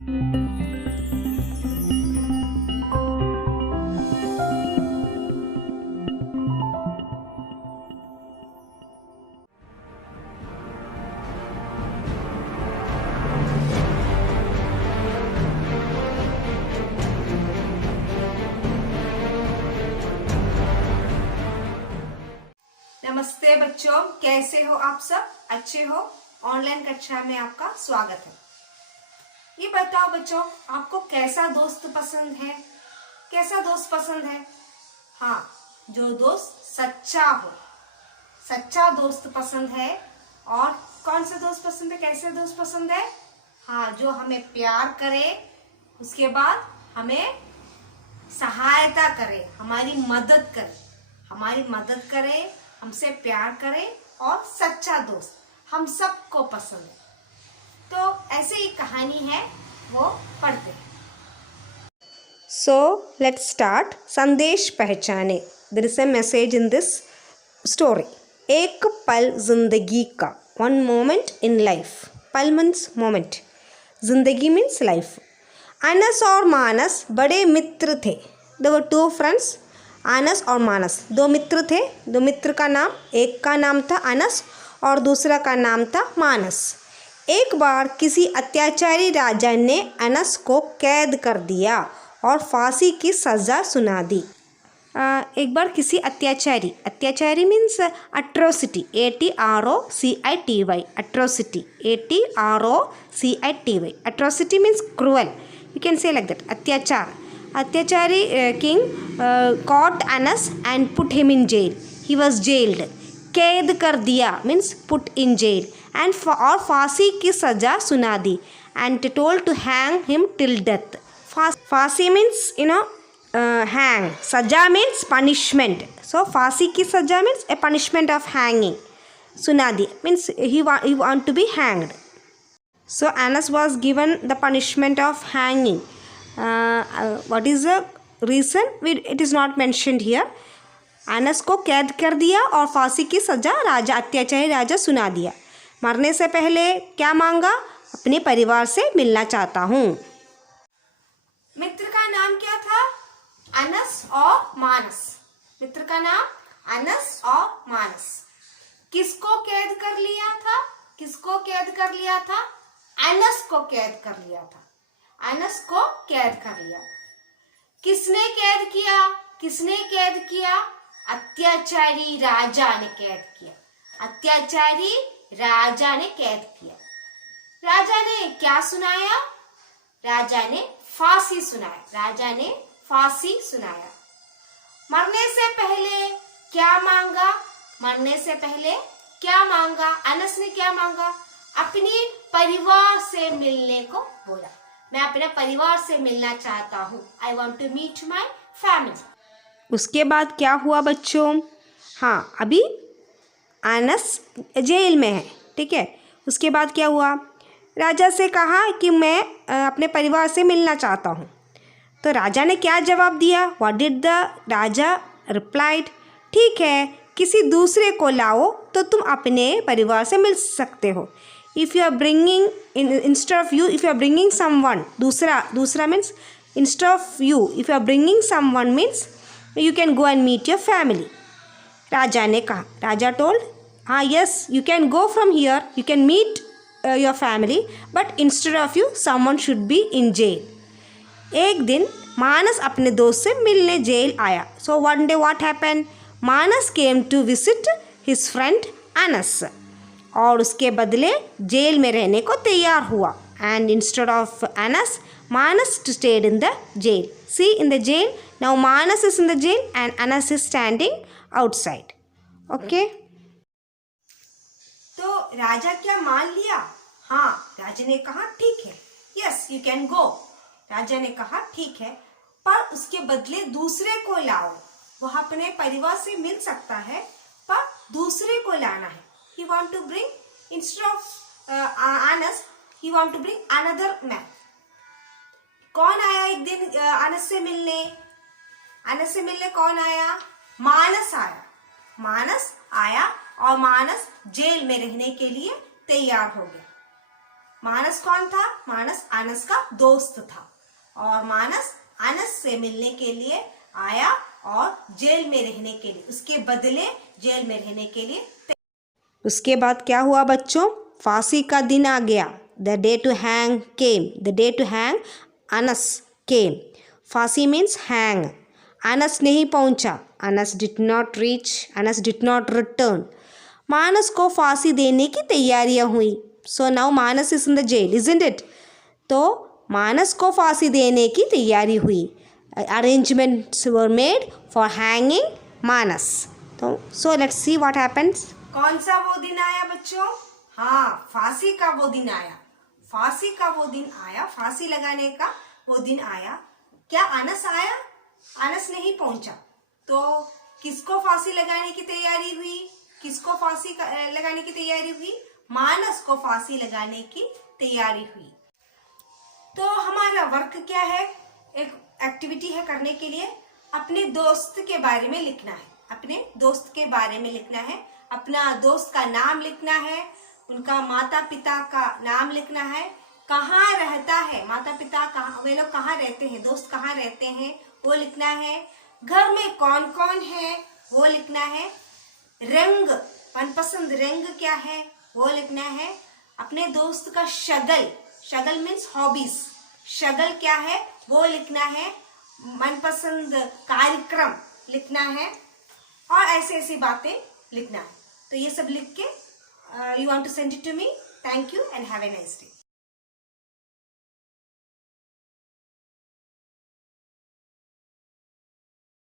नमस्ते बच्चों, कैसे हो आप सब? अच्छे हो? ऑनलाइन कक्षा में आपका स्वागत है। ये बताओ बच्चों, आपको कैसा दोस्त पसंद है? कैसा दोस्त पसंद है? हाँ, जो दोस्त सच्चा हो, सच्चा दोस्त पसंद है। और कौन सा दोस्त पसंद है? कैसे दोस्त पसंद है? हाँ, जो हमें प्यार करे, उसके बाद हमें सहायता करे, हमारी मदद करे, हमसे प्यार करे और सच्चा दोस्त हम सबको पसंद है। तो ऐसे ही कहानी है, वो पढ़ते हैं। So let's start. संदेश पहचाने. There is a message in this story. एक पल जिंदगी का. One moment in life. पल means moment. जिंदगी means life. अनस और मानस बड़े मित्र थे. There were two friends. Anas और मानस दो मित्र थे. दो मित्र का नाम, एक का नाम था अनस और दूसरा का नाम था मानस. एक बार किसी अत्याचारी राजा ने अनस को कैद कर दिया और फांसी की सज़ा सुना दी. एक बार किसी अत्याचारी means atrocity, ATROCITY, atrocity, ATROCITY, atrocity means cruel, you can say like that. अत्याचारी king caught Anas and put him in jail. He was jailed. कैद कर दिया means put in jail. And और फांसी की सज़ा सुना दी. And told to hang him till death. फांसी मीन्स hang. सजा means punishment. So फांसी की सजा means a punishment of hanging. सुना दी means he want to be hanged. So Anas was given the punishment of hanging. What is the reason? It is not mentioned here. Anas को कैद कर दिया और फांसी की सजा अत्याचारी राजा सुना दिया. मरने से पहले क्या मांगा? अपने परिवार से मिलना चाहता हूँ. मित्र का नाम क्या था? अनस और मानस. मित्र का नाम अनस और मानस. किसको कैद कर लिया था? किसको कैद कर लिया था? अनस को कैद कर लिया था. अनस को कैद कर लिया. किसने कैद किया? किसने कैद किया? अत्याचारी राजा ने कैद किया. अत्याचारी राजा ने कैद किया. राजा ने क्या सुनाया? राजा ने फांसी सुनाया. राजा ने फांसी सुनाया. मरने से पहले क्या मांगा? मरने से पहले क्या मांगा? अनस ने क्या मांगा? अपनी परिवार से मिलने को बोला. मैं अपने परिवार से मिलना चाहता हूँ. I want to meet my family. उसके बाद क्या हुआ बच्चों? हाँ, अभी अनस जेल में है, ठीक है. उसके बाद क्या हुआ? राजा से कहा कि मैं अपने परिवार से मिलना चाहता हूँ. तो राजा ने क्या जवाब दिया? What did the Raja replied? ठीक है, किसी दूसरे को लाओ तो तुम अपने परिवार से मिल सकते हो. If you are bringing instead of you, if you are bringing someone, दूसरा means instead of you, if you are bringing someone means you can go and meet your family. राजा ने कहा. राजा told, हाँ, yes, you can go from here, you can meet your family, but instead of you, someone should be in jail. एक दिन मानस अपने दोस्त से मिलने jail आया. So one day what happened? Manas came to visit his friend Anas. और उसके बदले जेल में रहने को तैयार हुआ. And instead of Anas, Manas stayed in the jail. See, in the jail, now Manas is in the jail and Anas is standing outside. Okay? तो राजा क्या मान लिया? हाँ, राजा ने कहा ठीक है. Yes, you can go. राजा ने कहा ठीक है, पर उसके बदले दूसरे को लाओ. वह अपने परिवार से मिल सकता है, पर दूसरे को लाना है. He want to bring, instead of Anas, he want to bring another man. कौन आया एक दिन अनस से मिलने? अनस से मिलने कौन आया? मानस आया. मानस आया और मानस जेल में रहने के लिए तैयार हो गया. मानस कौन था? मानस अनस का दोस्त था और मानस अनस से मिलने के लिए आया और जेल में रहने के लिए, उसके बदले जेल में रहने के लिए। उसके बाद क्या हुआ बच्चों? फांसी का दिन आ गया। The day to hang came. The day to hang Anas came. फांसी मीन्स हैंग। अनस नहीं पहुंचा। Anas did not reach. Anas did not return. Manas को फांसी देने की तैयारियां हुई। So now Manas is in the jail, isn't it? तो मानस को फांसी देने की तैयारी हुई। Arrangements were made for hanging Manas. तो so let's see what happens. कौन सा वो दिन आया बच्चों? हाँ, फांसी का वो दिन आया। फांसी का वो दिन आया, फांसी लगाने का वो दिन आया। क्या अनस आया? अनस नहीं पहुंचा। तो किसको फांसी लगाने की तैयारी हुई? किसको फांसी लगाने की तैयारी हुई? मानस को फांसी लगाने की तैयारी हुई। तो हमारा वर्क क्या है? एक एक्टिविटी है करने के लिए। अपने दोस्त के बारे में लिखना है। अपने दोस्त के बारे में लिखना है। अपना दोस्त का नाम लिखना है, उनका माता पिता का नाम लिखना है, कहाँ रहता है, माता पिता कहाँ, वे लोग कहाँ रहते हैं, दोस्त कहाँ रहते हैं वो लिखना है, घर में कौन कौन है वो लिखना है, रंग, मनपसंद रंग क्या है वो लिखना है, अपने दोस्त का शगल, शगल मीन्स हॉबीज, शगल क्या है वो लिखना है, मनपसंद कार्यक्रम लिखना है और ऐसी ऐसी बातें लिखना है। तो ये सब लिख के you want to send it to me. Thank you and have a nice day.